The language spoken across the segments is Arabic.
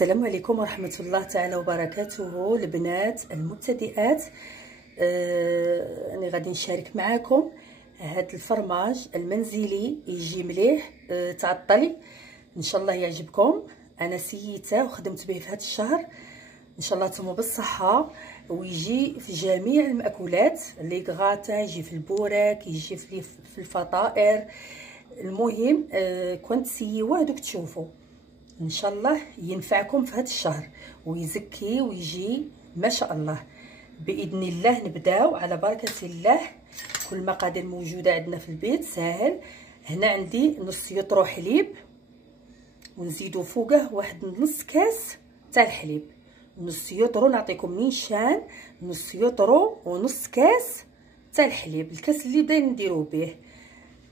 السلام عليكم ورحمة الله تعالى وبركاته البنات المبتدئات. أنا غادي نشارك معاكم هذا الفرماج المنزلي يجي مليح تعطلي ان شاء الله يعجبكم. انا سيته وخدمت به في هذا الشهر ان شاء الله تمو بالصحه، ويجي في جميع المأكولات لي غاتا، يجي في البوراك، يجي في الفطائر. المهم كنت سيوه دوك تشوفوا ان شاء الله ينفعكم في هذا الشهر ويزكي ويجي ما شاء الله باذن الله. نبداو على بركه الله. كل المقادير موجوده عندنا في البيت ساهل. هنا عندي نص يطرو حليب، ونزيدو فوقه واحد نص كاس تاع الحليب. نص يطرو نعطيكم نيشان، نص يطرو ونص كاس تاع الحليب، الكاس اللي بداين نديرو به.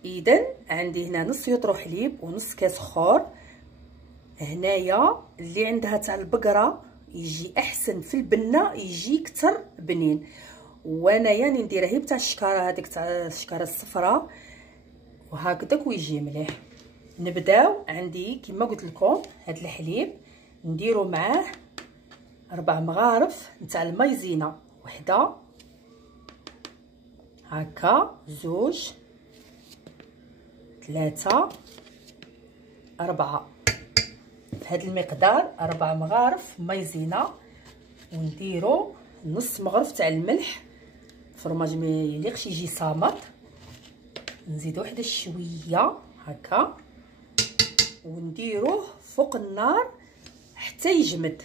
اذا عندي هنا نص يطرو حليب ونص كاس خور. هنايا اللي عندها تاع البقره يجي احسن في البنه، يجي كتر بنين. وانايا نديرها هي تاع الشكاره، هذيك تاع الشكاره الصفراء، وهكذاك ويجي مليح. نبداو. عندي كما قلت لكم هذا الحليب نديرو معاه 4 مغارف نتاع المايزينا، وحده هكا، 2 3 4 في هذا المقدار. 4 مغارف مايزينا، ونديرو نص مغرف تاع الملح. الفرماج ما يليقش يجي صامت. نزيدو واحد شويه هكا، ونديروه فوق النار حتى يجمد.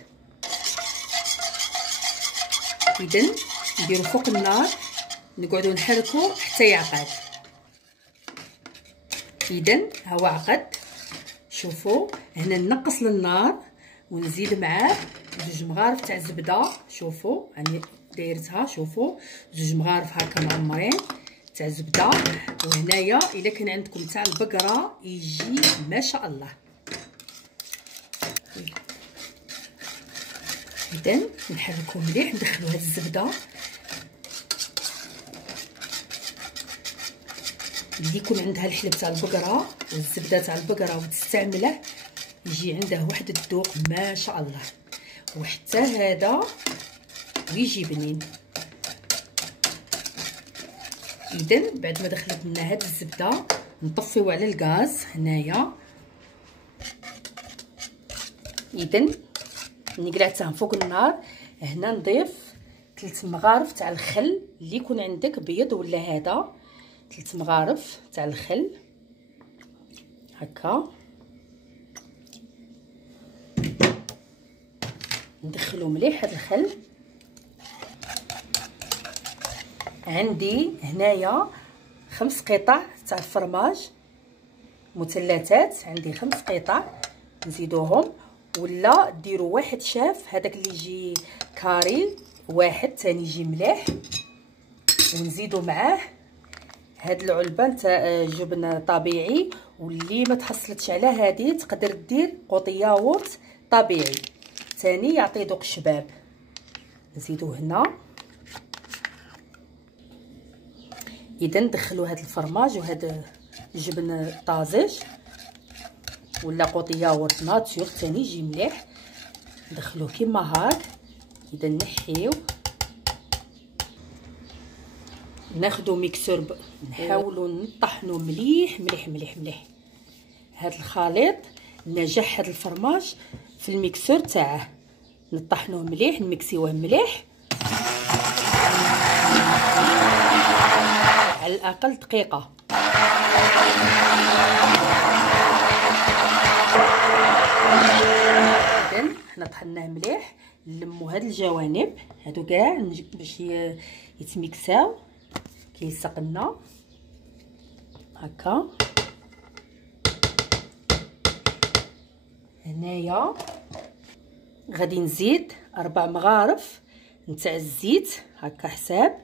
اذا نديرو فوق النار، نقعدو نحركو حتى يعقد. اذا هو عقد. شوفوا هنا نقص للنار ونزيد معاه 2 مغارف تاع الزبده. شوفوا راني دايرتها، شوفوا 2 مغارف هكا معمرين تاع الزبده. وهنايا الا كان عندكم تاع البقره يجي ما شاء الله. اذا نحركو مليح، ندخلو هاد الزبده اللي يكون عندها الحليب تاع البقره والزبده تاع البقره وتستعمله، يجي عنده واحد الذوق ما شاء الله. وحتى هذا ويجي بنين. اذا بعد ما دخلت لنا هاد الزبده نطفيو على الغاز هنايا. اذا نقلعتهم فوق النار. هنا نضيف 3 مغارف تاع الخل اللي يكون عندك بيض ولا هذا، 3 مغارف تاع الخل هكا. ندخلو مليح هذا الخل. عندي هنايا 5 قطع تاع الفرماج مثلثات، عندي 5 قطع نزيدوهم، ولا ديروا واحد شاف هذاك اللي يجي كاري واحد ثاني يجي مليح. ونزيدو معاه هاد العلبه تاع جبن طبيعي، واللي ما تحصلتش على هذه تقدر دير قوطي ياغورت طبيعي ثاني يعطي ذوق الشباب. نزيدو هنا. اذا ندخلو هاد الفرماج وهاد الجبن طازج ولا قوطي ياغورت ناتور ثاني يجي مليح. ندخلوه كيما هاك. اذا نحيو، ناخدو ميكسور، نحاولوا نطحنوا مليح مليح مليح مليح هذا الخليط. نجح هذا الفرماج في الميكسور تاعه، نطحنوه مليح، نمكسيوه مليح على الاقل دقيقه. اذا حنا طحناه مليح. نلمو هاد الجوانب هادو كاع باش يتميكساو كيلصق لنا هكا. هنايا غادي نزيد 4 مغارف نتاع الزيت هكا حساب.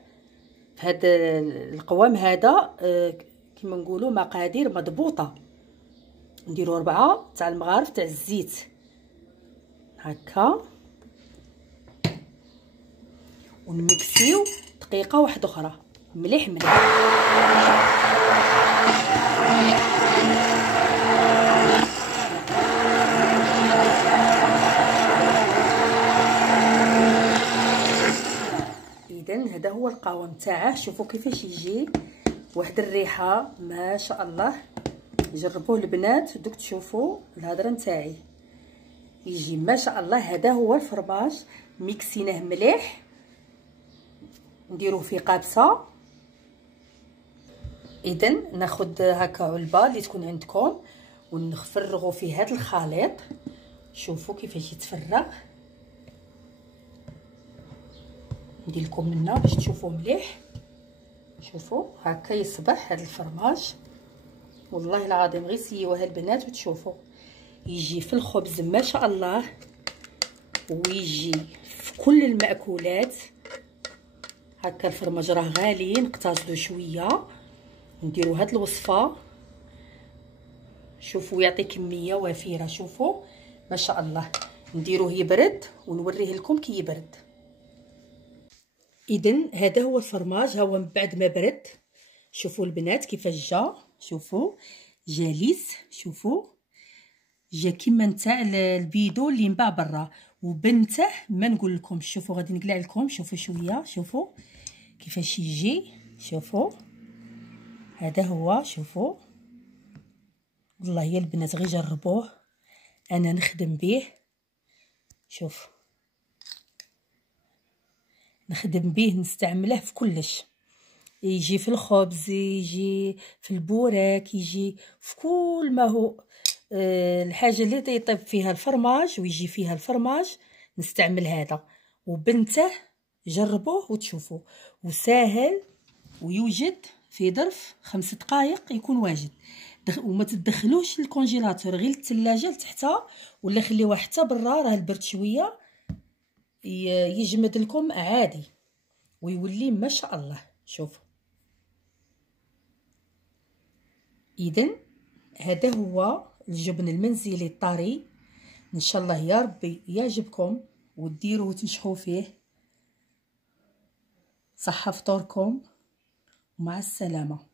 في هذا القوام هذا كما نقولوا مقادير مضبوطه. نديروا 4 تاع المغارف تاع الزيت هكا، ونمكسيو دقيقه واحده اخرى مليح مليح. القوام تاعه. شوفوا كيفاش يجي، واحد الريحه ما شاء الله. جربوه البنات دوك تشوفوا الهضره نتاعي، يجي ما شاء الله. هذا هو الفرماج، ميكسيناه مليح، نديروه في قابسه. اذا ناخذ هكا علبه اللي تكون عندكم ونفرغوا في هذا الخليط. شوفوا كيفاش يتفرغ، ندير لكم منه باش تشوفوه مليح. شوفوا هكا يصبح هذا الفرماج، والله العظيم غير سيوها البنات وتشوفوا. يجي في الخبز ما شاء الله، ويجي في كل المأكولات. هكا الفرماج راه غالي، نقتصدوا شويه نديروا هاد الوصفه. شوفوا يعطي كميه وفيره، شوفوا ما شاء الله. نديروه يبرد ونوريه لكم كي يبرد. اذا هذا هو الفرماج، ها هو من بعد ما برد. شوفوا البنات كيفاش جا، شوفوا جاليس، شوفوا جا كيما نتاع الفيديو اللي نباع برا، وبنته ما نقول لكم. شوفوا غادي نقلع لكم، شوفوا شويه، شوفوا كيفاش يجي. شوفوا هذا هو، شوفوا والله يا البنات غير جربوه، انا نخدم به. شوف نخدم به، نستعمله في كلش. يجي في الخبز، يجي في البوراك، يجي في كل ما هو الحاجه اللي يطيب فيها الفرماج ويجي فيها الفرماج نستعمل هذا. وبنته جربوه وتشوفوا، وساهل ويوجد في ظرف 5 دقائق يكون واجد. وما تدخلوش الكونجيلاتور، غير الثلاجه لتحتها، ولا خليوها حتى برا، راه البرد شويه يجمد لكم عادي ويولي ما شاء الله. شوفوا اذا هذا هو الجبن المنزلي الطري. ان شاء الله يا ربي يعجبكم وديروه وتنشحوا فيه. صحه فطوركم ومع السلامه.